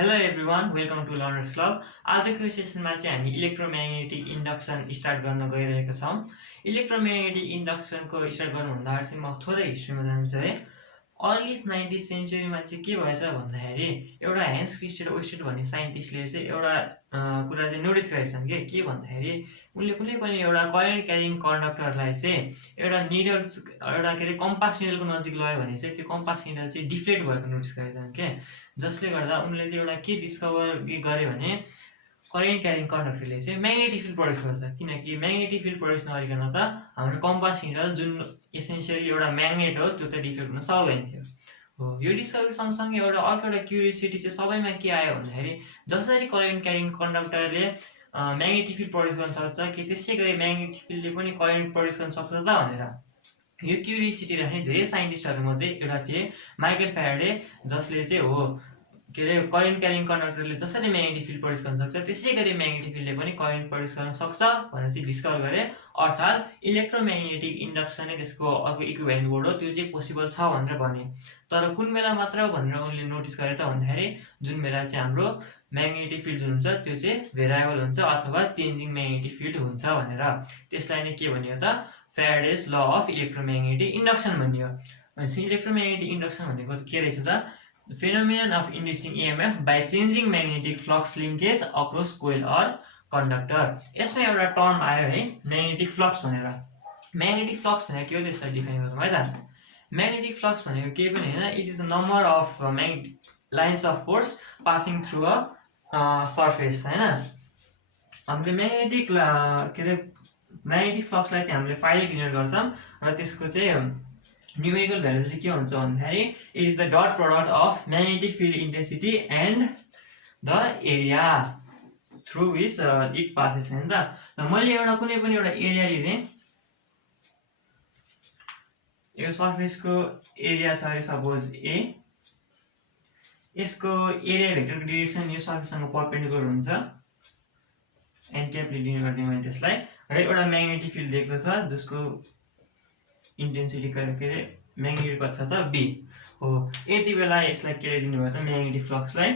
Hello everyone, welcome to learners club. आजको सेसनमा चाहिँ हामी इलेक्ट्रोम्याग्नेटिक इन्डक्सन स्टार्ट गर्न गइरहेका छौँ। इलेक्ट्रोम्याग्नेटिक इन्डक्सनको स्टार्ट गर्नुभन्दा अगाडि चाहिँ म थोरै हिस्ट्रीमा जान्छु है। अर्ली 90th सेन्चुरीमा चाहिँ के भएछ भन्दाखेरि एउटा हेन्स क्रिस्टेड ओस्टेड भन्ने साइन्टिस्टले चाहिँ एउटा कुरा चाहिँ नोटिस गरेका छन् के भन्दाखेरि उनले कुनै पनि एउटा करेन्ट क्यारिङ कन्डक्टरलाई चाहिँ एउटा निडल एउटा के अरे कम्पास निडलको नजिक लगायो भने चाहिँ त्यो कम्पास निडल चाहिँ डिफ्लेक्ट भएको नोटिस गरेका छन् के, जसले गर्दा उनले चाहिँ एउटा के डिस्कभर गरे भने करेन्ट क्यारिङ कन्डक्टरले चाहिँ म्याग्नेटिक फिल्ड प्रड्युस गर्छ। किनकि म्याग्नेटिक फिल्ड प्रड्युस नगरिकन त हाम्रो कम्पास निडल जुन एसेन्सियली एउटा म्याग्नेट हो त्यो त डिफ्लेक्ट हुन सक्दैन थियो। हो, यो डिस्कभरी सँगसँगै अर्को एउटा क्युरियोसिटी चाहिँ सबैमा के आयो भन्दाखेरि जसरी करेन्ट क्यारिङ कन्डक्टरले म्याग्नेटिक फिल्ड प्रड्युस गर्न सक्छ कि त्यसै गरी म्याग्नेटिक फिल्डले पनि करेन्ट प्रड्युस गर्न सक्छ त भनेर यो क्युरियोसिटी राख्ने धेरै साइन्टिस्टहरूमध्ये एउटा थिए माइकल फ्याराडे, जसले चाहिँ हो के अरे करेन्ट क्यारिङ कन्डक्टरले जसरी म्याग्नेटिक फिल्ड प्रड्युस गर्न सक्छ त्यसै गरी म्याग्नेटिक फिल्डले पनि करेन्ट प्रड्युस गर्न सक्छ भनेर चाहिँ डिस्कभर गरे। अर्थात् इलेक्ट्रोम्याग्नेटिक इन्डक्सन नै त्यसको अर्को इक्विभ्यालेन्ट वर्ड हो, त्यो चाहिँ पोसिबल छ भनेर भने। तर कुन बेला मात्र भनेर उनले नोटिस गरे त भन्दाखेरि जुन बेला चाहिँ हाम्रो म्याग्नेटिक फिल्ड जुन हुन्छ त्यो चाहिँ भेरिएबल हुन्छ अथवा चेन्जिङ म्याग्नेटिक फिल्ड हुन्छ भनेर। त्यसलाई नै के भनियो त Faraday's law of electromagnetic induction भनियो। भनेपछि इलेक्ट्रोम्याग्नेटिक इन्डक्सन भनेको के रहेछ त phenomenon of inducing EMF by changing magnetic flux linkage across coil or conductor। यसमा एउटा टर्म आयो है म्याग्नेटिक फ्लक्स भनेर। म्याग्नेटिक फ्लक्स भनेको के हो त्यसलाई डिफाइन गरौँ है त। म्याग्नेटिक फ्लक्स भनेको केही पनि होइन, it is the number of magnetic lines of force passing through a surface होइन। हामीले म्याग्नेटिक के अरे म्याग्नेटिक फ्लक्सलाई चाहिँ हामीले फाइल डिनोट गर्छौँ र त्यसको चाहिँ न्युमेरिकल भ्यालु चाहिँ के हुन्छ भन्दाखेरि it is the dot product of magnetic field intensity and the area through which it passes होइन त। मैले एउटा कुनै पनि एउटा एरिया लिँदै, यो सर्फेसको एरिया छ अरे सपोज ए, यसको एरिया भेक्टरको डिरेक्सन यो सर्फेससँग परपेन्डिकुलर हुन्छ एन्ड क्यापले डिनोट गरिदिएँ मैले त्यसलाई, र एउटा म्याग्नेटिक फिल्ड दिएको छ जसको इन्टेन्सिटी के अरे म्याग्नेटिक कक्षा छ बी हो। यति बेला यसलाई के दिनु भयो त म्याग्नेटिक फ्लक्सलाई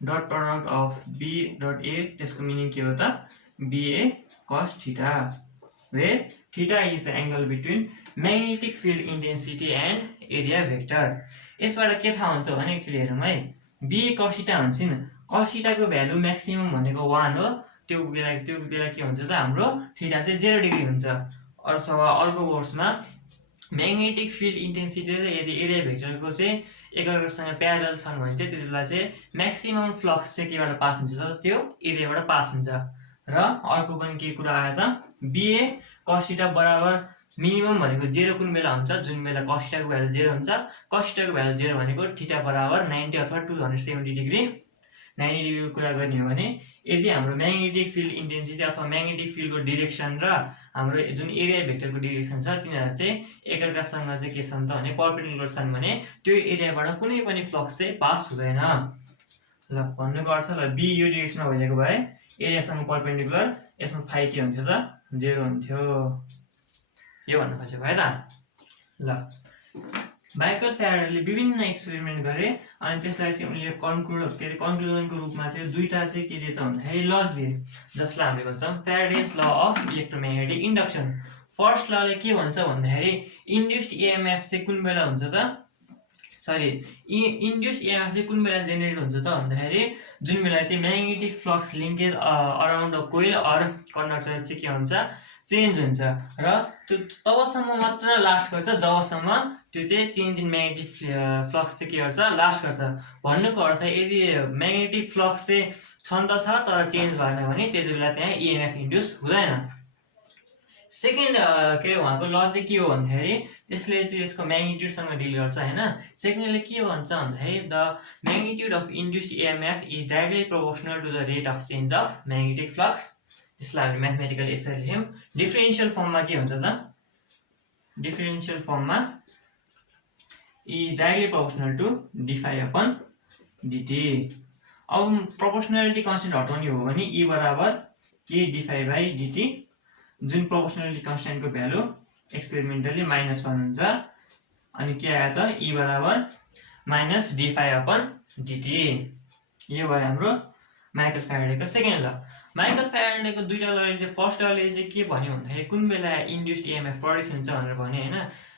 dot product of B dot A, त्यसको मिनिङ के हो त BA cos theta, where theta is the angle between magnetic field intensity and area vector. यसबाट के थाहा हुन्छ भने एक्चुअली हेरौँ है, बीए कस थीटा हुन्छ नि, कस थीटाको भ्यालु म्याक्सिमम भनेको 1 हो। त्यो बेला के हुन्छ त हाम्रो थीटा चाहिँ 0 डिग्री हुन्छ। अथवा अर्को वर्ड्समा म्याग्नेटिक फिल्ड इन्टेन्सिटी र यदि एरिया भेक्टरको चाहिँ एकअर्कासँग प्यारल छन् भने चाहिँ त्यति बेला चाहिँ म्याक्सिमम फ्लक्स चाहिँ केबाट पास हुन्छ त त्यो एरियाबाट पास हुन्छ। र अर्को पनि के कुरा आयो त बीए कस थीटा बराबर मिनिमम भनेको 0 कुन बेला हुन्छ, जुन बेला कस थीटाको भ्यालु 0 हुन्छ। कस थीटाको भ्यालु 0 भनेको थीटा बराबर 90 अथवा 270 डिग्री। 90 डिग्रीको कुरा गर्ने हो भने यदि हाम्रो म्याग्नेटिक फिल्ड इन्टेन्सिटी अथवा म्याग्नेटिक फिल्डको डिरेक्सन र हाम्रो जुन एरिया भेक्टरको डिरेक्सन छ तिनीहरू चाहिँ एकअर्कासँग चाहिँ के छन् त भने परपेन्डिकुलर छन् भने त्यो एरियाबाट कुनै पनि फ्लक्स चाहिँ पास हुँदैन। ल भन्नुको अर्थ ल बी यो डिरेक्सनमा भइदिएको भए एरियासँग परपेन्डिकुलर, यसमा फाइ के हुन्थ्यो त 0 हुन्थ्यो, यो भन्न खोजेको है त। ल माइकल फ्याराडेले विभिन्न एक्सपेरिमेन्ट गरे अनि त्यसलाई चाहिँ उनले कन्क्लुजनको रूपमा चाहिँ दुईटा चाहिँ के दिए त भन्दाखेरि लज दिए, जसलाई हामीले भन्छौँ Faraday's law of electromagnetic induction. First लले के भन्छ भन्दाखेरि इन्ड्युस्ड इएमएफ चाहिँ कुन बेला हुन्छ त इन्ड्युस्ड इएमएफ चाहिँ कुन बेला जेनेरेट हुन्छ त भन्दाखेरि जुन बेला चाहिँ magnetic flux linkage around a coil or conductor चाहिँ के हुन्छ चेन्ज हुन्छ र त्यो तबसम्म मात्र लास्ट गर्छ जबसम्म त्यो चाहिँ चेन्ज इन म्याग्नेटिक फ्लक्स चाहिँ के गर्छ लास्ट गर्छ। भन्नुको अर्थ यदि म्याग्नेटिक फ्लक्स चाहिँ छन् त छ तर चेन्ज भएन भने त्यति बेला त्यहाँ इएमएफ इन्ड्युस हुँदैन। सेकेन्ड के अरे उहाँको ल चाहिँ के हो भन्दाखेरि त्यसले चाहिँ यसको म्याग्निट्युडसँग डिल गर्छ होइन। सेकेन्डले के भन्छ भन्दाखेरि the magnitude of induced EMF is directly proportional to the rate of change of magnetic flux. त्यसलाई हामी म्याथमेटिकल यसरी लेख्यौँ। डिफरेन्सियल फर्ममा के हुन्छ त डिफरेन्सियल फर्ममा is directly proportional to d phi upon d t. अब प्रोपोर्सनालिटी कन्स्टेन्ट हटाउने हो भने ई बराबर के डिफाई बाई डिटी, जुन प्रोपोर्सनालिटी कन्स्टेन्टको भ्यालु एक्सपेरिमेन्टली -1 हुन्छ। अनि के आयो त ई बराबर माइनस डिफाई अपन डिटी। यो भयो हाम्रो माइकल फ्याराडेको सेकेन्ड ल। माइकल फ्याराडेको दुईवटा लले चाहिँ फर्स्ट लले चाहिँ के भन्यो भन्दाखेरि कुन बेला इन्ड्युस्ड इएमएफ प्रड्युस हुन्छ भनेर भन्यो होइन,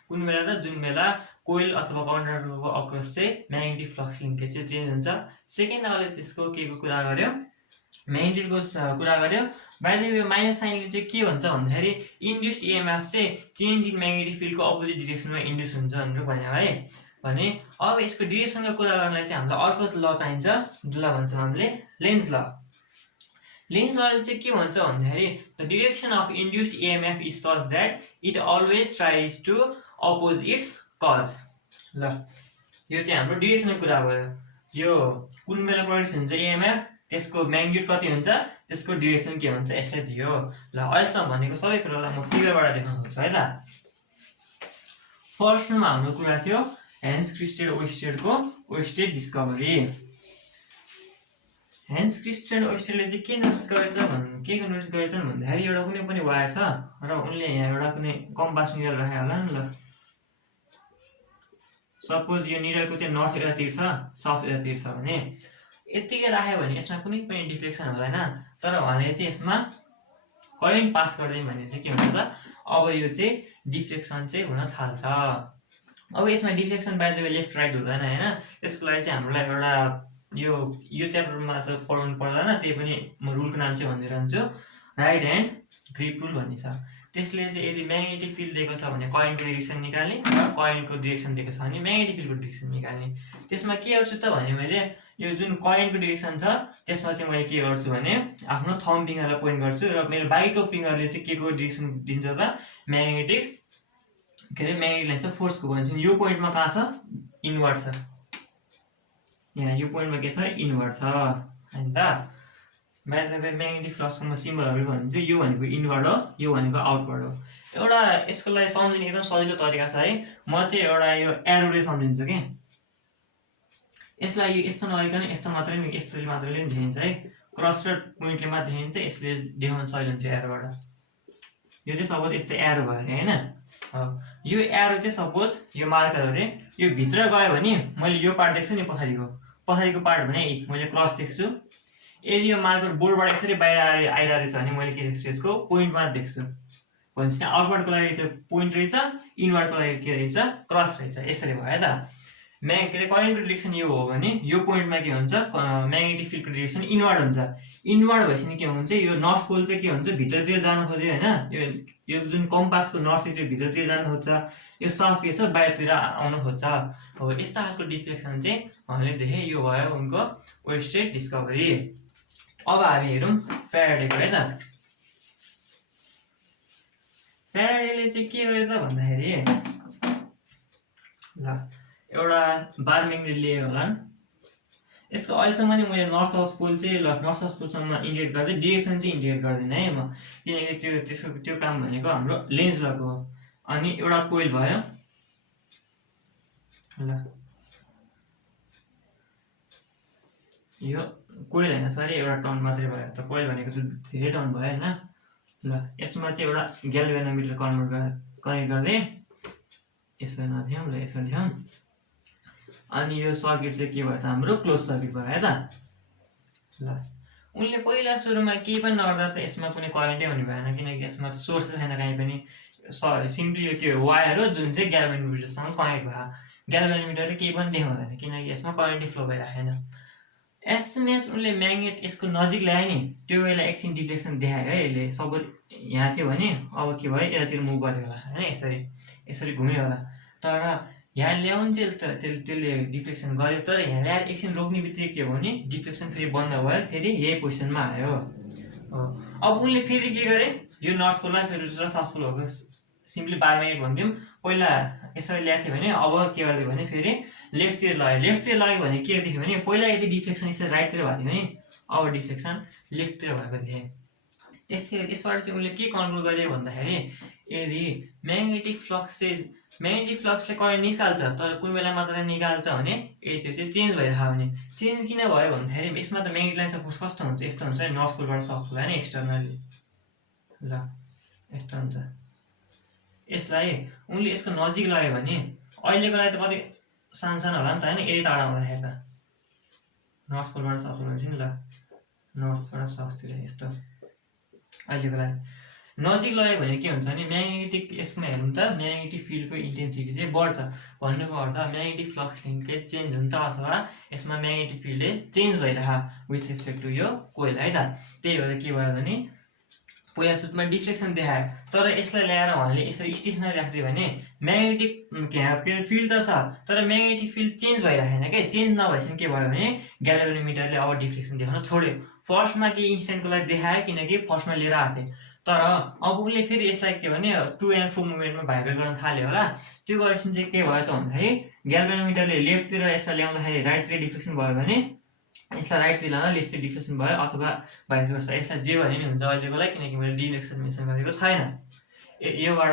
कुन बेला त जुन बेला कोइल अथवा कन्डक्टरको अक्रस चाहिँ म्याग्नेटिक फ्लक्स लिङ्केज चाहिँ चेन्ज हुन्छ। सेकेन्ड लले त्यसको के को कुरा गर्यो, म्याग्नेटिकको कुरा गर्यो। बाइ द वे माइनस साइनले चाहिँ के भन्छ भन्दाखेरि इन्ड्युस्ड इएमएफ चाहिँ चेन्ज इन म्याग्नेटिक फिल्डको अपोजिट डिरेक्सनमा इन्ड्युस हुन्छ भनेर भन्यो है। भने अब यसको डिरेक्सनको कुरा गर्नलाई चाहिँ हामीलाई अर्को ल चाहिन्छ, जसलाई भन्छौँ हामीले लेन्ज ल। लेन्ज लले चाहिँ के भन्छ भन्दाखेरि the direction of induced EMF is such that it always tries to oppose its cause. ल यो चाहिँ हाम्रो डिरेक्सनको कुरा भयो। यो कुन बेला प्रड्युस हुन्छ इएमएफ, त्यसको म्याग्निट्युड कति हुन्छ, त्यसको डिरेक्सन के हुन्छ, यसले दियो। ल अहिलेसम्म भनेको सबै कुरालाई म फिगरबाट देखाउन खोज्छु है त। फर्स्टमा हाम्रो कुरा थियो हेन्स क्रिस्टेड ओइस्टेडको ओइस्टेड डिस्कभरी। हेन्स क्रिस्टेड ओइस्टेडले चाहिँ के नोटिस गरेछ भन्दाखेरि एउटा कुनै पनि वायर छ र उनले यहाँ एउटा कुनै कम्पास निडल राखेको होला नि। ल सपोज यो निडलको चाहिँ नर्थ यतातिर छ, साउथ यतातिर छ भने यत्तिकै राख्यो भने यसमा कुनै पनि डिफ्लेक्सन हुँदैन। तर भने चाहिँ यसमा करेन्ट पास गर्दै भने चाहिँ के हुन्छ त, अब यो चाहिँ डिफ्लेक्सन चाहिँ हुन थाल्छ। अब यसमा deflection by the way left right हुँदैन होइन, त्यसको लागि चाहिँ हामीलाई एउटा यो च्याप्टरमा त पढाउनु पर्दैन, त्यही पनि म रुलको नाम चाहिँ भनिदिइरहन्छु, राइट ह्यान्ड ग्रिप रुल भन्ने छ। त्यसले चाहिँ यदि म्याग्नेटिक फिल्ड दिएको छ भने करेन्टको डिरेक्सन निकाल्ने र करेन्टको डिरेक्सन दिएको छ भने म्याग्नेटिक फिल्डको डिरेक्सन निकाल्ने। त्यसमा के गर्छु त भने मैले यो जुन करेन्टको डिरेक्सन छ त्यसमा चाहिँ मैले के गर्छु भने आफ्नो थम्ब फिङ्गरलाई पोइन्ट गर्छु र मेरो बाइकको फिङ्गरले चाहिँ के को डिरेक्सन दिन्छ त, म्याग्नेटिक म्याग्नेटिक लाइन छ फोर्सको भन्छ। यो पोइन्टमा कहाँ छ, इनवर्ड छ, यहाँ यो पोइन्टमा के छ, इनवर्ड छ होइन त। म्याग्नेटिक फ्लक्सको म सिम्बलहरू भनिदिन्छु, यो भनेको इनवर्ड हो, यो भनेको आउटवर्ड हो। एउटा यसको लागि सम्झिने एकदम सजिलो तरिका छ है, म चाहिँ एउटा यो एरोले सम्झिन्छु कि यसलाई यो यस्तो नगरिकन यस्तो मात्रै यस्तोले मात्रैले पनि देखिन्छ है, क्रस र पोइन्टले मात्र देखिन्छ, यसले देखाउन सजिलो हुन्छ एरोबाट। यो चाहिँ सपोज यस्तो एरो भयो अरे होइन, यो एरो चाहिँ सपोज यो मार्कर अरे यो भित्र गयो भने मैले यो पार्ट देख्छु नि, पछाडिको पार्ट भने मैले क्रस देख्छु। यदि यो मार्कर बोर्डबाट यसरी बाहिर आइरहेको छ भने मैले के देख्छु, यसको पोइन्ट मात्र देख्छु। भनेपछि आउटवर्डको लागि चाहिँ पोइन्ट रहेछ, इनवर्डको लागि के रहेछ, क्रस रहेछ। यसरी भयो है त। के अरे करेन्टको डिरेक्सन यो हो भने यो पोइन्टमा के हुन्छ, म्याग्नेटिक फिल्डको डिरेक्सन इनवर्ड हुन्छ। इनवर्ड भएपछि के हुन्छ, यो नर्थ पोल चाहिँ के हुन्छ, भित्रतिर जानु खोज्यो होइन, यो जुन कम्पासको नर्थ त्यो भित्रतिर जानु खोज्छ, यो साउथ के छ, बाहिरतिर आउनु खोज्छ। हो यस्ता खालको डिफ्लेक्सन चाहिँ हामीले देखेँ। यो भयो उनको ओइस्टेड डिस्कभरी। अब हामी हेरौँ फ्याराडेको है त। फ्याराडेले चाहिँ के गर्यो त भन्दाखेरि ल एउटा बार म्याग्नेट लिएको होला, यसको अहिलेसम्म नि मैले नर्थ साउथ पोल चाहिँ नर्थ साउथ पोलसम्म इन्डिकेट गर्दै डिरेक्सन चाहिँ इन्डिकेट गर्दिनँ है म, किनकि त्यो काम भनेको हाम्रो लेन्ज लको हो। अनि एउटा कोइल भयो ल, यो कोइल होइन सरी एउटा टर्न मात्रै भयो त, कोइल भनेको चाहिँ धेरै टर्न भयो होइन। ल यसमा चाहिँ एउटा ग्याल्भेनोमिटर कनेक्ट गर्दै यसो नदेखाउँ ल, यसो देखाउँ। अनि यो सर्किट चाहिँ के भयो त, हाम्रो क्लोज सर्किट भयो है त। ल उनले पहिला सुरुमा केही पनि नगर्दा त यसमा कुनै करेन्टै हुने भएन, किनकि यसमा त सोर्स छैन कहीँ पनि। सिम्पली यो के वायर हो जुन चाहिँ ग्याल्भेनोमिटरसँग कनेक्ट भयो। ग्याल्भेनोमिटरले केही पनि देखाउँदैन किनकि यसमा करेन्टै फ्लो भइराखेन। एज सुन एज उनले म्याग्नेट यसको नजिक ल्यायो नि, त्यो बेला एकछिन डिफ्लेक्सन देखायो है यसले। सपोज यहाँ थियो भने अब के भयो, यतातिर मुभ गऱ्यो होला होइन, यसरी घुम्यो होला। तर यहाँ ल्याउनु चाहिँ त्यसले डिफ्लेक्सन गर्यो, तर यहाँ ल्याएर एकछिन रोक्ने बित्तिकै के हो भने डिफ्लेक्सन फेरि बन्द भयो, फेरि यही पोजिसनमा आयो। अब उनले फेरि के गरे, यो नर्थ पोललाई फेरि साउथ पोल भएको सिम्पली बार म्याग्नेट भनिदिउँ, पहिला यसरी ल्याएको थियो भने अब के गरिदियो भने फेरि लेफ्टतिर लाग्यो। लेफ्टतिर लाग्यो भने के देख्यो भने पहिला यदि डिफ्लेक्सन यसरी राइटतिर भएको थियो भने अब डिफ्लेक्सन लेफ्टतिर भएको देखेँ। त्यसबाट चाहिँ उनले के कन्क्लुड गरे भन्दाखेरि यदि म्याग्नेटिक फ्लक्सले करेन्ट निकाल्छ तर कुन बेला मात्र निकाल्छ भने यदि त्यो चाहिँ चेन्ज भइरहेको भने, चेन्ज किन भयो भन्दाखेरि यसमा त म्याग्नेटिक लाइन फोर्स कस्तो हुन्छ, यस्तो हुन्छ नर्थ पोलबाट साउथ पोल होइन, एक्सटर्नली ल यस्तो हुन्छ। यसलाई उनले यसको नजिक लाग्यो भने अहिलेको लागि त कति सानो होला नि त होइन, यदि टाढा हुँदाखेरि त नर्थ पोलबाट साउथ पोल हुन्छ नि ल नर्थबाट साउथतिर यस्तो अहिलेको लागि नजिक लग्यो भने के हुन्छ भने म्याग्नेटिक यसमा हेर्नु त म्याग्नेटिक फिल्डको इन्टेन्सिटी चाहिँ बढ्छ भन्नुको अर्थ म्याग्नेटिक फ्लक्स लिङ्केज चेन्ज हुन्छ अथवा यसमा म्याग्नेटिक फिल्ड चेन्ज भइरहेको विथ रेस्पेक्ट टु यो कोइल है त त्यही भएर के भयो भने पहिला सुरुमा डिफ्लेक्सन देखायो तर यसलाई ल्याएर उहाँले यसरी स्टेसनरी राखिदियो भने म्याग्नेटिक के अरे फिल्ड त छ तर म्याग्नेटिक फिल्ड चेन्ज भइरहेन क्या चेन्ज नभएपछि के भयो भने ग्याल्भेनोमिटरले अब डिफ्लेक्सन देखाउन छोड्यो फर्स्टमा के इन्स्टेन्टको लागि देखायो किनकि फर्स्टमा लिएर आएको थिएँ तर अब उसले फेरि यसलाई के भने 2 and 4 मुभमेन्टमा भाइब्रेट गर्न थाल्यो होला त्यो गरेपछि चाहिँ के भयो त भन्दाखेरि ग्याल्भेनोमिटरले लेफ्टतिर यसलाई ल्याउँदाखेरि राइटतिर डिफ्लेक्सन भयो भने यसलाई राइटतिर ल्याउँदा लेफ्टतिर डिफ्लेक्सन भयो अथवा भाइस वर्सा यसलाई जे भने नि हुन्छ अहिलेको लागि किनकि मैले डिरेक्सन मेन्सन गरेको छैन योबाट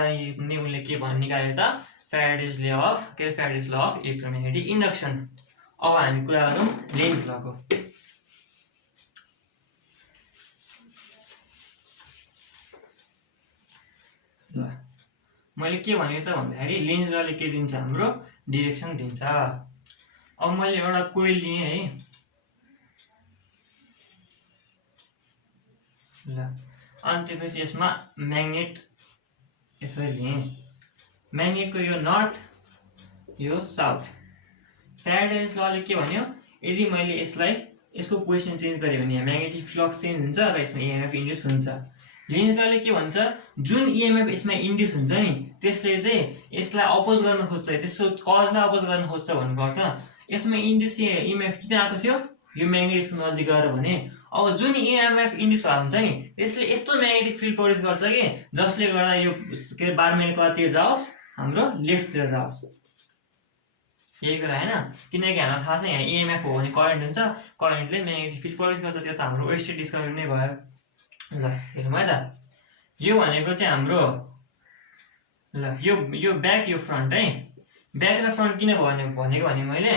नै उनले के भन्नु निकाल्यो त Faraday's law of electromagnetic induction अब हामी कुरा गरौँ लेन्ज लको ल मैले के भनेको त भन्दाखेरि लेन्ज लले के दिन्छ हाम्रो डिरेक्सन दिन्छ अब मैले एउटा कोइल लिएँ है ल अनि त्यसपछि यसमा म्याग्नेट यसरी लिएँ म्याग्नेटको यो नर्थ यो साउथ फ्याराडेज लले के भन्यो यदि मैले यसलाई यसको पोजिसन चेन्ज गरेँ भने म्याग्नेटिक फ्लक्स चेन्ज हुन्छ र यसमा इएमएफ इन्ड्युस हुन्छ लेन्ज लले के भन्छ जुन इएमएफ यसमा इन्ड्युस हुन्छ नि त्यसले चाहिँ यसलाई अपोज गर्न खोज्छ त्यसको कजलाई अपोज गर्न खोज्छ भन्नुको अर्थ यसमा इन्ड्युस इएमएफ किन आएको थियो यो म्याग्नेटिकको नजिक गएर भने अब जुन इएमएफ इन्ड्युस भएको हुन्छ नि त्यसले यस्तो म्याग्नेटिक फिल्ड प्रड्युस गर्छ कि जसले गर्दा यो के बार म्याग्नेट कतातिर जाओस् हाम्रो लेफ्टतिर जाओस् यही कुरा हैन किनकि हामीलाई थाहा छ यहाँ इएमएफ हो भने करेन्ट हुन्छ करेन्टले म्याग्नेटिक फिल्ड प्रड्युस गर्छ त्यो त हाम्रो वेस्टेड डिस्कभरी नै भयो ल हेरौँ है त यो भनेको चाहिँ हाम्रो ल यो ब्याक यो फ्रन्ट है ब्याक र फ्रन्ट किन भनेको भने मैले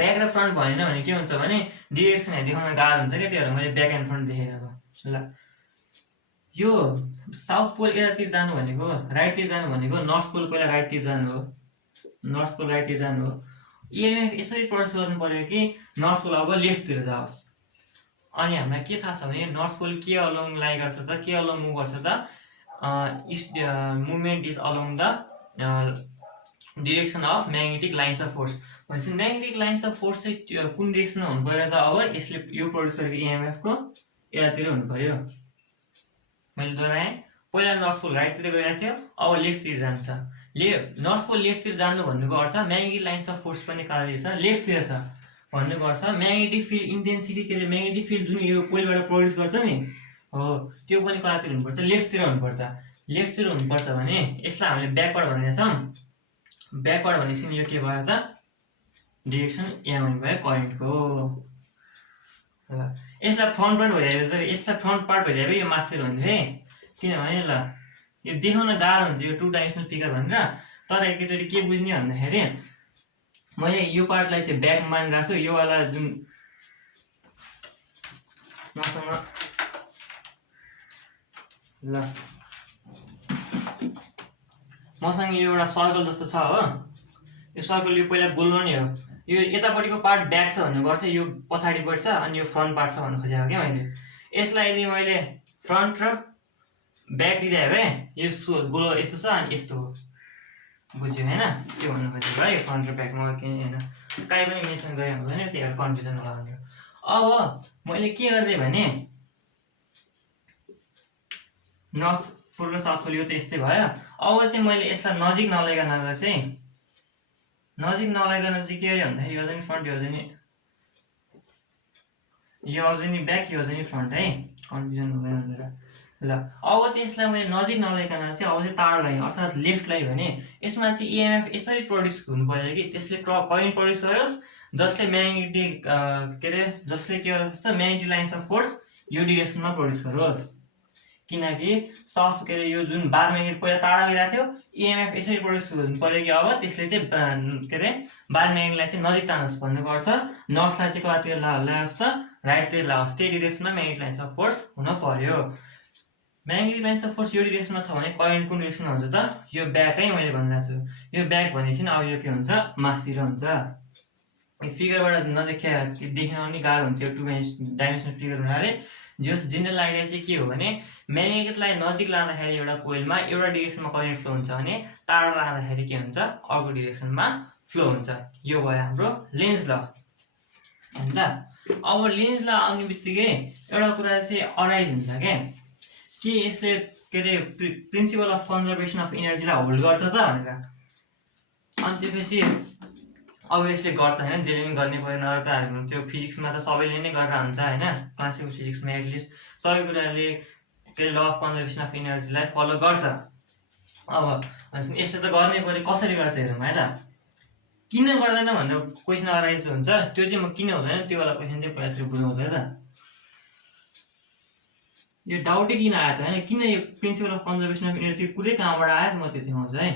ब्याक र फ्रन्ट भनेन भने के हुन्छ भने डिरेक्सन देखाउन गाह्रो हुन्छ क्या त्यही भएर मैले ब्याक एन्ड फ्रन्ट देखेको ल यो साउथ पोल यतातिर जानु भनेको राइटतिर जानु भनेको नर्थ पोल पहिला राइटतिर जानु हो नर्थ पोल राइटतिर जानु हो इएमएफ यसरी प्रड्युस गर्नु पर्यो कि नर्थ पोल अब लेफ्टतिर जाओस् अनि हामीलाई के थाहा छ भने नर्थ पोल के अलोङ लाई गर्छ त के अलोङ मुभ गर्छ त east movement is along the direction of magnetic lines of force भनेपछि म्याग्नेटिक लाइन्स अफ फोर्स चाहिँ कुन डिरेक्सनमा हुनु पर्यो त अब यसले यो प्रड्युस गरेको इएमएफको यतातिर हुनु पर्यो मैले दोहोऱ्याएँ पहिला नर्थ पोल राइटतिर गइरहेको थियो अब लेफ्टतिर जान्छ नर्थ पोल लेफ्टतिर जानु भन्नुको अर्थ म्याग्नेटिक लाइन्स अफ फोर्स पनि कहाँतिर छ लेफ्टतिर छ भन्नुको अर्थ म्याग्नेटिक फिल्ड इन्टेन्सिटी के अरे म्याग्नेटिक फिल्ड जुन यो कोइलबाट प्रड्युस गर्छ नि हो त्यो पनि कतातिर हुनुपर्छ लेफ्टतिर हुनुपर्छ लेफ्टतिर हुनुपर्छ भने यसलाई हामीले ब्याकवर्ड भनेछौँ ब्याकवर्ड भनेपछि यो के भयो त डिरेक्सन यहाँ हुने भयो करेन्टको ल यसलाई फ्रन्ट पार्ट भइरहेको त यसलाई फ्रन्ट पार्ट भइरहेको यो माथितिर हुन्थ्यो है किनभने ल यो देखाउन गाह्रो हुन्छ यो 2 डाइमेन्सनल फिगर भनेर तर एकैचोटि के बुझ्ने भन्दाखेरि मैले यो पार्टलाई चाहिँ ब्याक मानिरहेको छु यो वाला जुन मसँग ल मसँग यो एउटा सर्कल जस्तो छ हो यो सर्कल यो पहिला गोलमा नि हो यो यतापट्टिको पार्ट ब्याक छ भन्नुको अर्थ यो पछाडिपट्टि छ अनि यो फ्रन्ट पार्ट छ भन्नु खोजेको क्या मैले यसलाई यदि मैले फ्रन्ट र ब्याक लिँदा भए यो गोलो यस्तो छ अनि यस्तो हो बुझ्यो हैन त्यो भन्नु खोजेको है फ्रन्ट र ब्याकमा किन हैन काहीँ पनि मेन्सन गरे हुँदैन त्यही भएर कन्फ्युजन होला भनेर अब मैले के गर्दै भने नर्थ पोल र साउथ पोल यो त यस्तै भयो अब चाहिँ मैले यसलाई नजिक नलैकन चाहिँ के अरे भन्दाखेरि यो चाहिँ फ्रन्ट यो अझै नि ब्याक यो चाहिँ नि फ्रन्ट है कन्फ्युजन हुँदैन भनेर ल अब चाहिँ यसलाई मैले नजिक नलैकन चाहिँ अब चाहिँ टाढो लगाएँ अर्थात् लेफ्ट लगाएँ भने यसमा चाहिँ इएमएफ यसरी प्रड्युस हुनु पर्यो कि त्यसले करेन्ट प्रड्युस गरोस् जसले म्याग्नेटिक के अरे जसले के गरोस् त म्याग्नेटिक लाइन्स अफ फोर्स यो डिरेक्सनमा प्रड्युस गरोस् किनकि साउथ के अरे यो जुन बार म्याग्नेट पहिला टाढा गइरहेको थियो इएमएफ यसरी प्रड्युस हुनु पर्यो कि अब त्यसले चाहिँ के अरे बार म्याग्नेटलाई चाहिँ नजिक तानोस् भन्नुको अर्थ नर्थलाई चाहिँ कतातिर लगाओस् त राइटतिर लगाओस् त्यही डिरेक्सनमा म्याग्नेटिक लाइन्स अफ फोर्स हुन पर्यो म्याग्नेटिक लाइन्स अफ फोर्स यो डिरेक्सनमा छ भने करेन्ट कुन डिरेक्सनमा हुन्छ त यो ब्याकै मैले भनिरहेको छु यो ब्याक भनेपछि अब यो के हुन्छ माथितिर हुन्छ फिगरबाट देखिन पनि गाह्रो हुन्छ 2 डाइमेन्सनल फिगर हुनाले जस जेनरल आइडिया चाहिँ के हो भने म्याग्नेटलाई नजिक लाँदाखेरि एउटा कोइलमा एउटा डिरेक्सनमा करेन्ट फ्लो हुन्छ भने टाढा लाँदाखेरि के हुन्छ अर्को डिरेक्सनमा फ्लो हुन्छ। यो भयो हाम्रो लेन्ज ल हैन त। अब लेन्ज ल आउने बित्तिकै एउटा कुरा चाहिँ अराइज हुन्छ के यसले के अरे प्रिन्सिपल अफ कन्जर्भेसन अफ इनर्जीलाई होल्ड गर्छ त भनेर। अनि त्यसपछि अभियसली गर्छ हैन, जसले पनि गर्ने पऱ्यो नत्र त त्यो फिजिक्समा त सबैले नै गरेर हुन्छ हैन, क्लासिकल फिजिक्समा एटलिस्ट सबै कुराले के ल अफ कन्जर्भेसन अफ इनर्जीलाई फलो गर्छ। अब यसले त गर्ने पऱ्यो, कसरी गर्छ हेरौँ है त। किन गर्दैन भनेर क्वेसन अराइज हुन्छ, त्यो चाहिँ म किन हुँदैन त्यो वाला क्वेसन चाहिँ पहिला बुझाउँछ है त। यो डाउटै किन आयो त हैन, किन यो principal of conservation of energy कुरै कहाँबाट आयो म त्यो देखाउँछु है।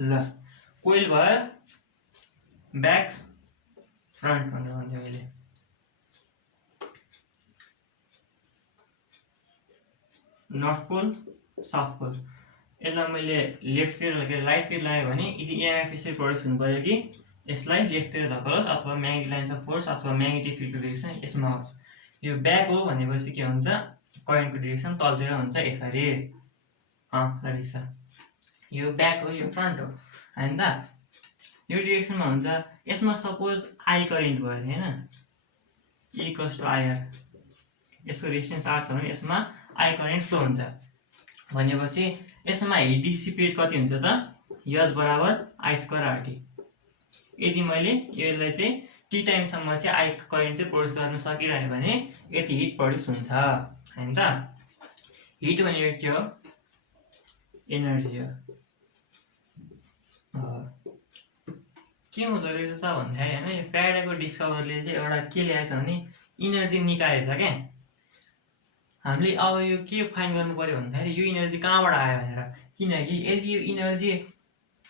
ल कोइल भयो ब्याक फ्रन्ट भनेर भन्थ्यो मैले। नर्थ पोल साउथ पोल, यसलाई मैले लेफ्टतिर राइटतिर लगाएँ भने इएमएफ यसरी प्रड्युस हुनु पऱ्यो कि यसलाई लेफ्टतिर धकेलोस् अथवा म्याग्नेटिक लाइन्स अफ फोर्स अथवा म्याग्नेटिक फिल्डको डिरेक्सन यसमा होस्। यो ब्याक हो भनेपछि के हुन्छ करेन्टको डिरेक्सन तलतिर हुन्छ यसरी। रेडी छ, यो ब्याक हो यो फ्रन्ट हो हैन त। यो डिरेक्सनमा हुन्छ, यसमा सपोज आई करेन्ट भयो हैन, ई इक्वल्स टु आइआर, यसको रेजिस्टेन्स आर छ भने यसमा आई करेन्ट फ्लो हुन्छ भनेपछि यसमा हिट डिसिपेट कति हुन्छ त यस बराबर आई स्क्वायर आरटी। यदि मैले यसलाई चाहिँ टी टाइमसम्म चाहिँ आई करेन्ट चाहिँ प्रड्युस गर्न सकिरह्यो भने यति हिट प्रड्युस हुन्छ हैन त। हिट भनेको के हो एनर्जी हो। के हुँदो रहेछ भन्दाखेरि हैन, यो फ्याराडेको डिस्कभरले चाहिँ एउटा के ल्याएछ भने इनर्जी निकालेछ क्या। हामीले अब यो के फाइन्ड गर्नु पर्यो भन्दाखेरि यो इनर्जी कहाँबाट आयो भनेर, किनकि यदि यो इनर्जी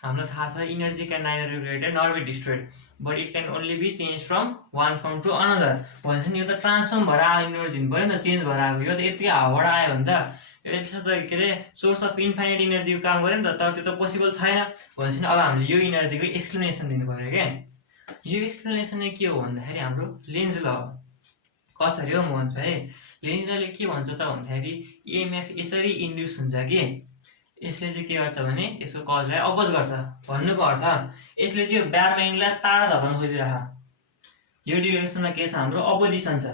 हामीलाई थाहा छ energy can neither be created nor be destroyed but it can only be change from one form to another. भनेपछि नि यो त ट्रान्सफर्म भएर आएको इनर्जी हुनु पऱ्यो नि त, चेन्ज भएर आएको। यो त यतिकै हावाबाट आयो भने त यसले त के अरे सोर्स अफ इन्फाइनाइट इनर्जीको काम गर्यो नि त, तर त्यो त पोसिबल छैन। भनेपछि अब हामीले यो इनर्जीको एक्सप्लेनेसन दिनु पऱ्यो क्या। यो एक्सप्लेनेसन नै के हो भन्दाखेरि हाम्रो लेन्ज ल हो। कसरी हो म भन्छु है। लेन्ज लले के भन्छ त भन्दाखेरि इएमएफ यसरी इन्ड्युस हुन्छ कि यसले चाहिँ के गर्छ भने यसको कजलाई अपोज गर्छ। भन्नुको अर्थ यसले चाहिँ यो बार म्याग्नेटलाई टाढा धपाउन खोजिरहेछ। यो डिरेक्सनमा के छ हाम्रो अपोजिसन छ।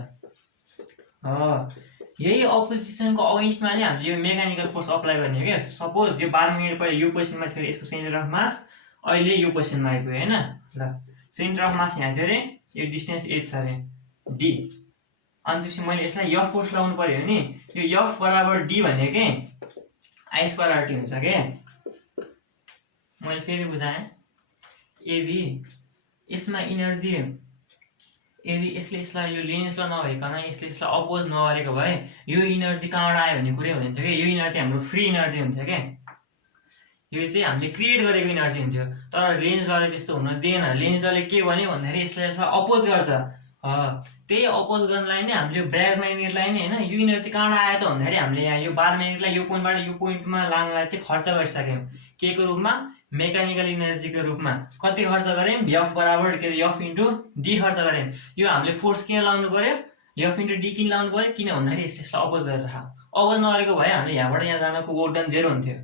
यही अपोजिसनको अगेन्स्टमा नै हामीले यो मेकानिकल फोर्स अप्लाई गर्ने हो क्या। सपोज यो बार म्याग्नेट पहिला यो पोजिसनमा थियो, यसको सेन्टर अफ मास अहिले यो पोजिसनमा आइपुग्यो हैन। ल सेन्टर अफ मास यहाँ थियो अरे, यो डिस्टेन्स एच छ अरे डी। अनि त्यसपछि मैले यसलाई यफ फोर्स लगाउनु पर्यो भने यो यफ बराबर डी भन्यो के आई स्क्वायर आरटी हुन्छ के। मैले फेरि बुझाएँ, यदि यसमा इनर्जी यदि यसले यसलाई यो लेन्स ल नभइकन यसले यसलाई अपोज नगरेको भए यो इनर्जी कहाँबाट आयो भन्ने कुरै हुँदैन थियो क्या। यो इनर्जी हाम्रो फ्री इनर्जी हुन्थ्यो क्या। यो चाहिँ हामीले क्रिएट गरेको इनर्जी हुन्थ्यो। तर लेन्स लले त्यस्तो हुन दिएन। लेन्स लले के भन्यो भन्दाखेरि यसलाई अपोज गर्छ। त्यही अपोज गर्नलाई नै हामीले ब्यार म्याग्नेटलाई नै हैन यो इनर्जी कहाँबाट आयो त भन्दाखेरि हामीले यहाँ यो बार म्याग्नेटलाई यो पोइन्टबाट यो पोइन्टमा लानलाई चाहिँ खर्च गरिसक्यौँ। के को रूपमा मेकानिकल इनर्जीको रूपमा। कति खर्च गऱ्यौँ एफ बराबर के अरे एफ इन्टु डी खर्च गऱ्यौँ। यो हामीले फोर्स किन लाउनु पर्यो एफ इन्टु डी किन लाउनु पर्यो किन भन्दाखेरि यसलाई अपोज गरेर अपोज नगरेको भए हामीले यहाँबाट यहाँ जानको वर्क डन जेरो हुन्थ्यो।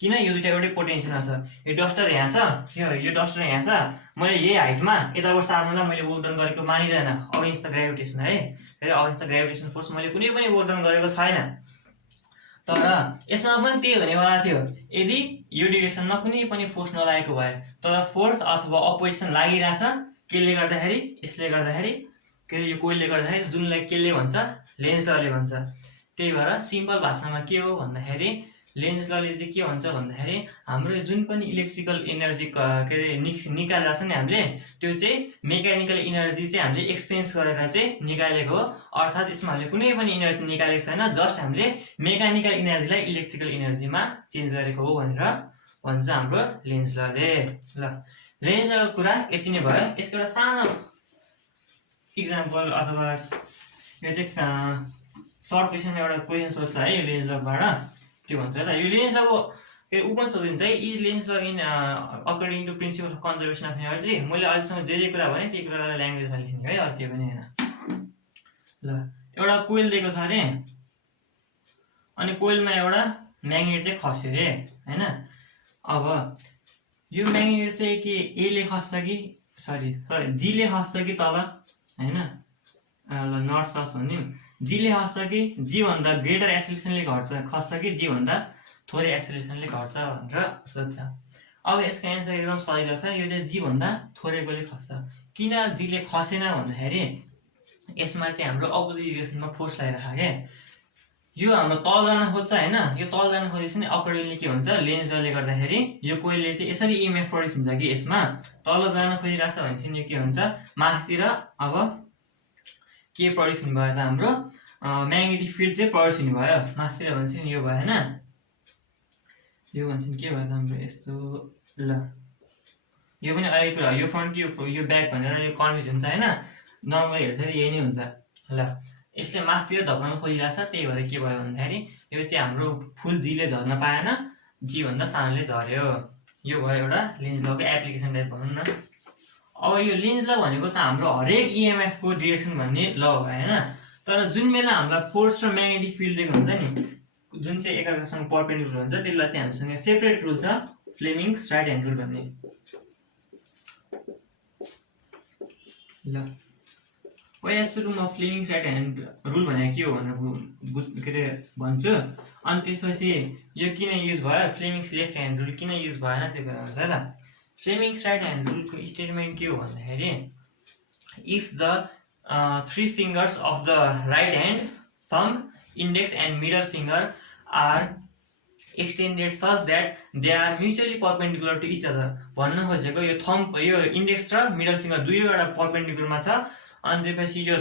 किन यो दुईटा एउटै पोटेन्सियलमा छ। यो डस्टर यहाँ छ, यो डस्टर यहाँ छ, मैले यही हाइटमा यताबाट सार्नलाई मैले वर्क डन गरेको मानिँदैन अगेन्स्ट द ग्राभिटेसन है। फेरि अगेन्स्ट द ग्राभिटेसन फोर्स मैले कुनै पनि वर्क डन गरेको छैन। तर यसमा पनि त्यही हुनेवाला थियो यदि यो डिरेक्सनमा कुनै पनि फोर्स नलागेको भए। तर फोर्स अथवा अपोजिसन लागिरहेछ केले गर्दाखेरि, यसले गर्दाखेरि के अरे यो कोइलले गर्दाखेरि, जुनलाई केले भन्छ लेन्ज लले भन्छ। त्यही भएर सिम्पल भाषामा के हो भन्दाखेरि लेन्ज लले चाहिँ के भन्छ भन्दाखेरि हाम्रो जुन पनि इलेक्ट्रिकल एनर्जी के अरे निकालेर छ नि हामीले त्यो चाहिँ मेकानिकल इनर्जी चाहिँ हामीले एक्सपेन्स गरेर चाहिँ निकालेको हो। अर्थात् यसमा हामीले कुनै पनि इनर्जी निकालेको छैन, जस्ट हामीले मेकानिकल इनर्जीलाई इलेक्ट्रिकल इनर्जीमा चेन्ज गरेको हो भनेर भन्छ हाम्रो लेन्ज लले। ल लेन्ज लको कुरा यति नै भयो। यसको एउटा सानो इक्जाम्पल अथवा यो चाहिँ सर्ट क्वेसनमा एउटा क्वेसन सोध्छ है यो लेन्ज लबाट। के भन्छ त यो लेन्ज लको के ऊ पनि सोधिन्छ है is Lenz law in according to principle of conservation of energy. मैले अहिलेसम्म जे कुरा भने त्यही कुरालाई ल्याङ्ग्वेजमा लेख्ने है, अर्कै पनि होइन। ल एउटा कोइल दिएको छ अरे, अनि कोइलमा एउटा म्याग्नेट चाहिँ खस्यो अरे होइन। अब यो म्याग्नेट चाहिँ के एले खस्छ कि सरी जीले खस्छ कि तल होइन। ल नर्थ साउथ भनिदिउँ, जीले खस्छ कि जी भन्दा ग्रेटर एसेलेरेसनले खस्छ कि जी भन्दा थोरै एसेलेरेसनले घट्छ भनेर सोध्छ। अब यसको एन्सर एकदम सजिलो छ, यो चाहिँ जी भन्दा थोरैकोले खस्छ। किन जीले खसेन भन्दाखेरि यसमा चाहिँ हाम्रो अपोजिट डिरेक्सनमा फोर्स लगाइरहेको क्या। यो हाम्रो तल जान खोज्छ होइन, यो तल जान खोजेपछि नि अकर्डिङली के हुन्छ लेन्सले गर्दाखेरि यो कोइलले चाहिँ यसरी इएमएफ प्रड्युस हुन्छ कि यसमा तल जान खोजिरहेछ भनेपछि यो के हुन्छ माथितिर अब के प्रड्युस हुनुभयो त हाम्रो म्याग्नेटिक फिल्ड चाहिँ प्रड्युस हुनुभयो माथितिर भनेपछि यो भएन, यो भन्छ के भयो त हाम्रो यस्तो। ल यो पनि अहिलेको कुरा, यो फ्रन्ट यो ब्याक भनेर यो कन्फ्युज हुन्छ होइन, नर्मली हेर्दाखेरि यही नै हुन्छ। ल यसले माथितिर धक्काउन खोजिरहेछ, त्यही भएर के भयो भन्दाखेरि यो चाहिँ हाम्रो फुल जीले झर्न पाएन, जी भन्दा सानोले झर्यो। यो भयो एउटा लेन्स लको एप्लिकेसन टाइप भनौँ न। अब यो लेन्स ल भनेको त हाम्रो हरेक इएमएफ को डिरेक्सन भन्ने ल हो होइन, तर जुन बेला हामीलाई फोर्स र म्याग्नेटिक फिल्ड दिएको हुन्छ नि जुन चाहिँ एकअर्कासँग परपेन्डिकुलर हुन्छ त्यसलाई चाहिँ हामीसँग सेपरेट रुल छ, फ्लेमिङ्ग्स राइट ह्यान्ड रुल भन्ने। ल पहिला सुरुमा फ्लेमिङ्ग्स राइट ह्यान्ड रुल भनेको के हो भनेर के अरे भन्छु, अनि त्यसपछि यो किन युज भयो, फ्लेमिङ्ग्स लेफ्ट ह्यान्ड रुल किन युज भएन त्यो कुरा हुन्छ है त। फ्लेमिङ्ग्स राइट ह्यान्ड रुलको स्टेटमेन्ट के हो भन्दाखेरि if the 3 fingers of the right hand, thumb, index and middle finger are extended such that they are mutually perpendicular to each other। भन्न खोजेको यो थम्ब यो इन्डेक्स र मिडल फिङ्गर दुईवटा परपेन्डिकुलरमा छ, अनि त्यसपछि यो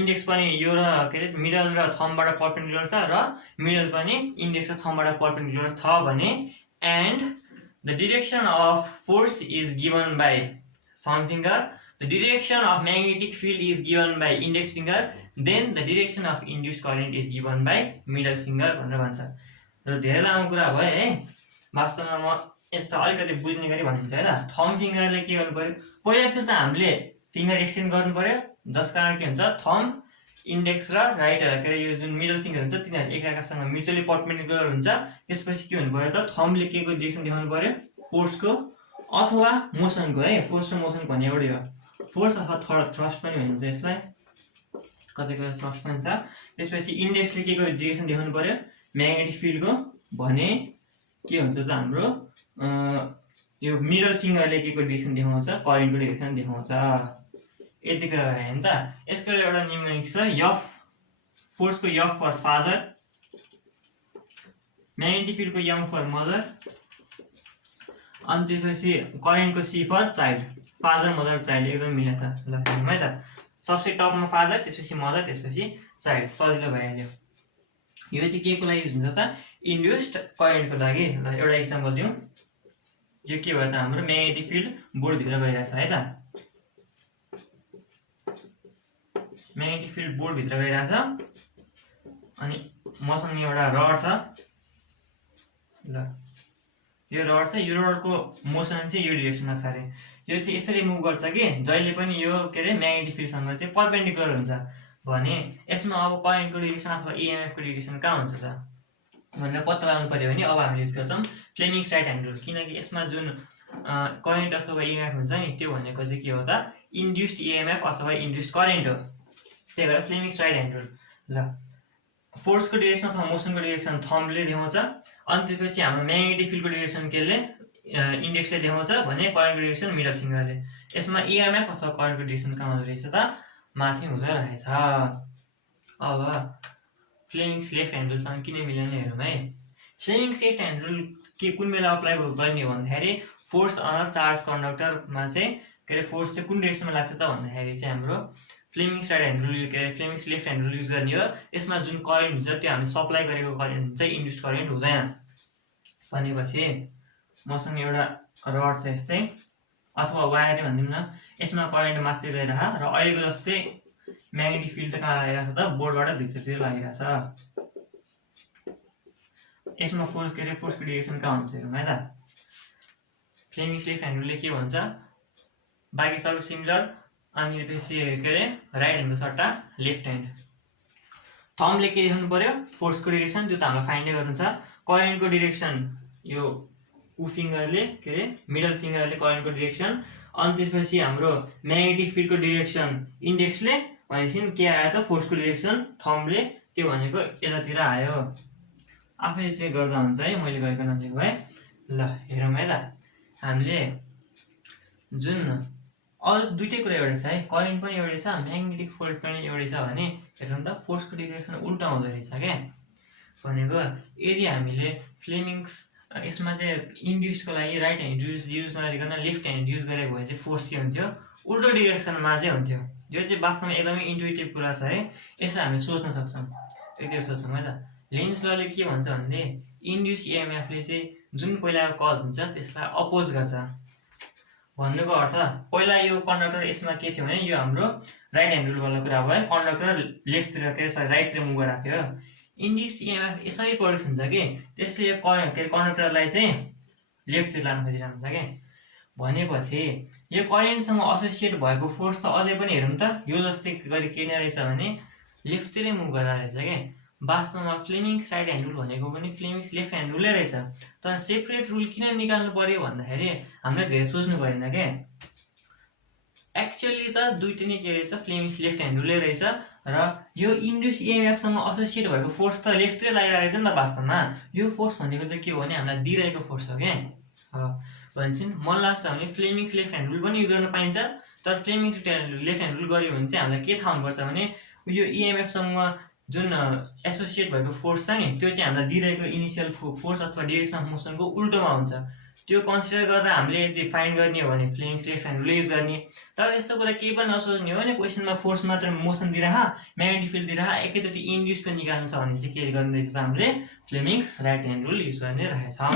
इन्डेक्स पनि यो र के अरे मिडल र थम्बबाट परपेन्डिकुलर छ र मिडल पनि इन्डेक्स र थम्बबाट परपेन्डिकुलर छ भने and the direction of force is given by thumb finger, the direction of magnetic field is given by index finger, then the direction of induced current is given by middle finger भनेर भन्छ। र धेरै लामो कुरा भयो है, वास्तवमा म यस्तो अलिकति बुझ्ने गरी भनिन्छ है त। थम्ब फिङ्गरले के गर्नु पर्यो, पहिला सुरु त हामीले फिङ्गर एक्सटेन्ड गर्नु पर्यो, जस कारण के हुन्छ थम्ब इन्डेक्स र राइट के अरे यो जुन मिडल फिङ्गर हुन्छ तिनीहरू एकअर्कासँग म्युचुअली परपेन्डिकुलर हुन्छ। त्यसपछि के हुनु पर्यो त थम्बले के को डिरेक्सन देखाउनु पर्यो, फोर्सको अथवा मोसनको है, फोर्स र मोसन भन्ने एउटै हो, फोर्स अथवा थ्रस्ट पनि भनिन्छ यसलाई, कतै कतै थ्रस्ट पनि छ। त्यसपछि इन्डेक्सले के को डिरेक्सन देखाउनु पर्यो, म्याग्नेटिक फिल्डको, भने के हुन्छ त हाम्रो यो मिडल फिङ्गरले के को डिरेक्सन देखाउँछ, करेन्टको डिरेक्सन देखाउँछ। यति कुरा भयो नि त। यसको एउटा न्युमेरिक छ एफ, फोर्सको एफ फर फादर, म्याग्नेटिक फिल्डको एम फर मदर, अनि त्यसपछि करेन्टको C for child, father mother child एकदम मिलेछ। ल हेरौँ है त, सबसे टपमा फादर, त्यसपछि मदर, त्यसपछि चाइल्ड, सजिलो भइहाल्यो। यो चाहिँ के को लागि युज हुन्छ त, इन्ड्युस्ड करेन्टको लागि। ल एउटा इक्जाम्पल दिउँ, यो के भयो त हाम्रो म्याग्नेटिक फिल्ड बोर्डभित्र गइरहेछ है त, म्याग्नेटिक फिल्ड बोर्डभित्र गइरहेछ, अनि मसँग एउटा रड छ। ल यो रड छ, यो रडको मोसन चाहिँ यो डिरेक्सनमा छ अरे, यो चाहिँ यसरी मुभ गर्छ कि जहिले पनि यो के अरे म्याग्नेटिक फिल्डसँग चाहिँ परपेन्डिकुलर हुन्छ भने यसमा अब करेन्टको डिरेक्सन अथवा इएमएफको डिरेक्सन कहाँ हुन्छ त भनेर पत्ता लगाउनु पर्यो भने अब हामीले युज गर्छौँ फ्लेमिङ्ग्स राइट ह्यान्ड रुल, किनकि यसमा जुन करेन्ट अथवा इएमएफ हुन्छ नि त्यो भनेको चाहिँ के हो त इन्ड्युस्ड इएमएफ अथवा इन्ड्युस्ड करेन्ट हो, त्यही भएर फ्लेमिङ्ग्स राइट ह्यान्ड रुल। ल फोर्सको डिरेक्सन अथवा मोसनको डिरेक्सन थम्बले देखाउँछ, अनि त्यसपछि हाम्रो म्याग्नेटिक फिल्डको डिरेक्सन केले इन्डेक्सले देखाउँछ भने करेन्टको डिरेक्सन मिडल फिङ्गरले। यसमा इएमएफ अथवा करेन्टको डिरेक्सन कहाँ हुँदो रहेछ त माथि हुँदो रहेछ। अब फ्लेमिङ्ग्स लेफ्ट ह्यान्ड रुलसँग किन मिलेन हेरौँ है। फ्लेमिङ्ग्स लेफ्ट ह्यान्ड रुल के कुन बेला अप्लाई गर्ने हो भन्दाखेरि फोर्स अन चार्ज कन्डक्टरमा चाहिँ के अरे फोर्स चाहिँ कुन डिरेक्सनमा लाग्छ त भन्दाखेरि चाहिँ हाम्रो फ्लेमिङ्ग्स राइट ह्यान्ड रुल के अरे फ्लेमिङ्ग्स लेफ्ट ह्यान्ड रुल युज गर्ने हो। यसमा जुन करेन्ट हुन्छ त्यो हामीले सप्लाई गरेको करेन्ट हुन्छ, इन्ड्युस्ड करेन्ट हुँदैन। भनेपछि मसँग एउटा रड छ यस्तै अथवा वायर भनिदिउँ न, यसमा करेन्ट माथि गइरह र अहिलेको जस्तै म्याग्नेटिक फिल्ड चाहिँ कहाँ लागिरहेछ त बोर्डबाट भित्रतिर लागिरहेछ। यसमा फोर्सको डिरेक्सन कहाँ हुन्छ हेरौँ है त। फ्लेमिङ्स लेफ्ट ह्यान्ड रुलले के भन्छ, बाँकी सबै सिमिलर, अनि त्यसपछि के अरे राइट ह्यान्डको सट्टा लेफ्ट ह्यान्ड। थम्बले के देखाउनु पर्यो, फोर्सको डिरेक्सन, त्यो त हामीलाई फाइन्डै गर्नु छ। करेन्टको डिरेक्सन यो फिङ्गरले के अरे मिडल फिङ्गरले करेन्टको डिरेक्सन, अनि त्यसपछि हाम्रो म्याग्नेटिक फिल्डको डिरेक्सन इन्डेक्सले भनेपछि के आयो त फोर्सको डिरेक्सन, थम्बले त्यो भनेको यतातिर आयो। आफैले चेक गर्दा हुन्छ है, मैले गरेको नदिएको है। ल हेरौँ है त, हामीले जुन अरू दुइटै कुरा एउटै छ है, करेन्ट पनि एउटै छ, म्याग्नेटिक फिल्ड पनि एउटै छ भने हेरौँ त फोर्सको डिरेक्सन उल्टा हुँदो रहेछ क्या। भनेको यदि हामीले फ्लेमिङ्स यसमा चाहिँ इन्ड्युसको लागि राइट ह्यान्ड युज नगरिकन लेफ्ट ह्यान्ड युज गरेको भए चाहिँ फोर्स के हुन्थ्यो, उल्टो डिरेक्सनमा चाहिँ हुन्थ्यो। यो चाहिँ वास्तवमा एकदमै इन्ट्युटिभ कुरा छ है, यसलाई हामी सोच्न सक्छौँ। यति सोच्छौँ है त। लेन्स लले के भन्छ भन्दै इन्ड्युस इएमएफले चाहिँ जुन पहिलाको कज हुन्छ त्यसलाई अपोज गर्छ। भन्नुको अर्थ पहिला यो कन्डक्टर यसमा के थियो भने यो हाम्रो राइट ह्यान्ड रुलवाला कुरा भयो, कन्डक्टर लेफ्टतिर के अरे राइटतिर मुभ गरेको थियो। इन्ड्युस इएमएफ यसरी प्रड्युस हुन्छ कि त्यसले यो कन्डक्टरलाई चाहिँ लेफ्टतिर लान खोजिरहेको हुन्छ क्या। भनेपछि यो करेन्टसँग एसोसिएट भएको फोर्स त अझै पनि हेरौँ त यो जस्तै गरी के नै रहेछ भने लेफ्टतिरै मुभ गरिरहेको रहेछ क्या। वास्तवमा फ्लेमिङ्स राइट ह्यान्ड रुल भनेको पनि फ्लेमिङ्स लेफ्ट ह्यान्ड रुलै रहेछ। तर सेपरेट रुल किन निकाल्नु पर्यो भन्दाखेरि हामीले धेरै सोच्नु परेन क्या। एक्चुअली त दुइटै नै के रहेछ, फ्लेमिङ्स लेफ्ट ह्यान्ड रुलै रहेछ, र यो इन्ड्युस इएमएफसँग एसोसिएट भएको फोर्स त लेफ्टतिर लागिरहेको रहेछ नि त। वास्तवमा यो फोर्स भनेको त के हो भने हामीलाई दिइरहेको फोर्स हो क्या। भनेपछि मलाई लाग्छ हामीले फ्लेमिङ्स लेफ्ट ह्यान्ड रुल पनि युज गर्न पाइन्छ, तर फ्लेमिङ्स लेफ्ट ह्यान्ड रुल गऱ्यो भने चाहिँ हामीलाई के थाहा हुनुपर्छ भने यो इएमएफसँग जुन एसोसिएट भएको फोर्स छ नि त्यो चाहिँ हामीलाई दिइरहेको इनिसियल फोर्स अथवा डिरेक्सन अफ मोसनको उल्टोमा हुन्छ। त्यो कन्सिडर गरेर हामीले यदि फाइन्ड गर्ने हो भने फ्लेमिङ्स लेफ्ट ह्यान्ड रुलै युज गर्ने। तर यस्तो कुरा केही पनि नसोच्ने हो भने क्वेसनमा फोर्स मात्र मोसन दिइरह, म्याग्नेटिक फिल्ड दिइरह, एकैचोटि इन्ड्युसको निकाल्नु छ भने चाहिँ के गर्ने रहेछ हामीले Fleming's right hand rule use गर्ने रहेछौँ।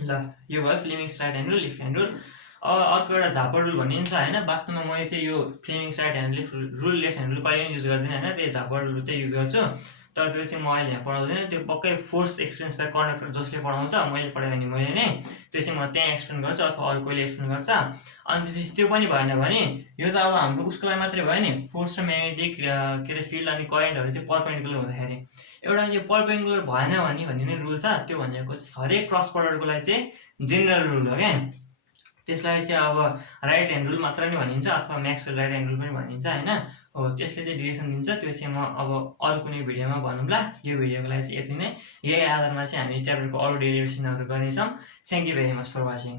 ल यो भयो Fleming's right hand rule left hand rule. अर्को एउटा झापर रुल भन्ने छ होइन। वास्तवमा मैले चाहिँ यो Fleming's right hand rule left hand rule कहिले पनि युज गर्दिनँ होइन, त्यही झापर रुल चाहिँ युज गर्छु। तर त्यो चाहिँ म अहिले यहाँ पढाउँदैन, त्यो पक्कै फोर्स एक्सपिरियन्स बाई कन्डक्टर जसले पढाउँछ, मैले पढाएँ भने मैले नै त्यो चाहिँ म त्यहाँ एक्सप्लेन गर्छु अथवा अरू कोहीले एक्सप्लेन गर्छ। अनि त्यसपछि त्यो पनि भएन भने यो त अब हाम्रो उसको लागि मात्रै भयो नि, फोर्स र म्याग्नेटिक के अरे फिल्ड अनि करेन्टहरू चाहिँ पर्पेन्डिकुलर हुँदाखेरि एउटा यो पर्पेन्डिकुलर भएन भने भन्ने नै रुल छ। त्यो भनेको चाहिँ हरेक क्रस प्रडक्टको लागि चाहिँ जेनरल रुल हो क्या। त्यसलाई चाहिँ अब राइट ह्यान्ड रुल मात्र नै भनिन्छ अथवा म्याक्सवेल राइट ह्यान्ड रुल पनि भनिन्छ होइन। हो त्यसले चाहिँ डिरेक्सन दिन्छ। त्यो चाहिँ म अब अरू कुनै भिडियोमा भनौँला। यो भिडियोको लागि चाहिँ यति नै। यही आधारमा चाहिँ हामी च्याप्टरको अरू डेरिभेसनहरू गर्नेछौँ। Thank you very much for watching.